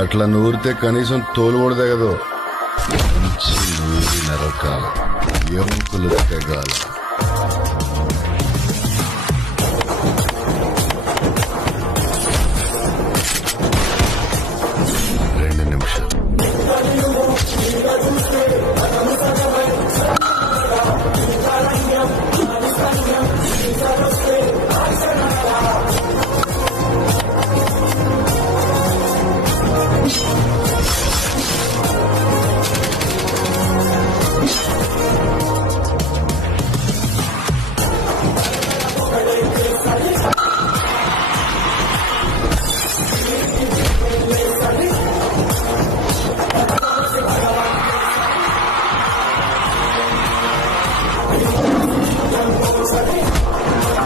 అట్లా నూరితే కనీసం తోలు కూడా తెగదు. మంచి నూరి నరకాల ఎముకలు తెగాల.